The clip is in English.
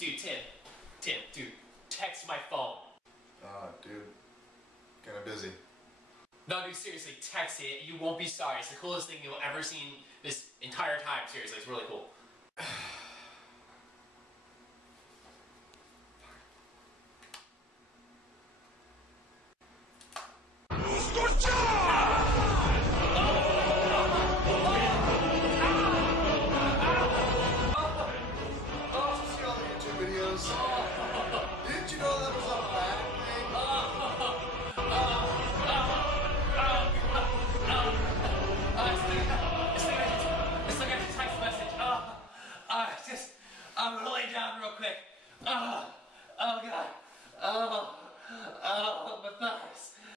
Dude, Tim, dude, text my phone. Dude, kinda busy. No, dude, seriously, text it. You won't be sorry. It's the coolest thing you'll ever seen this entire time. Seriously, it's really cool.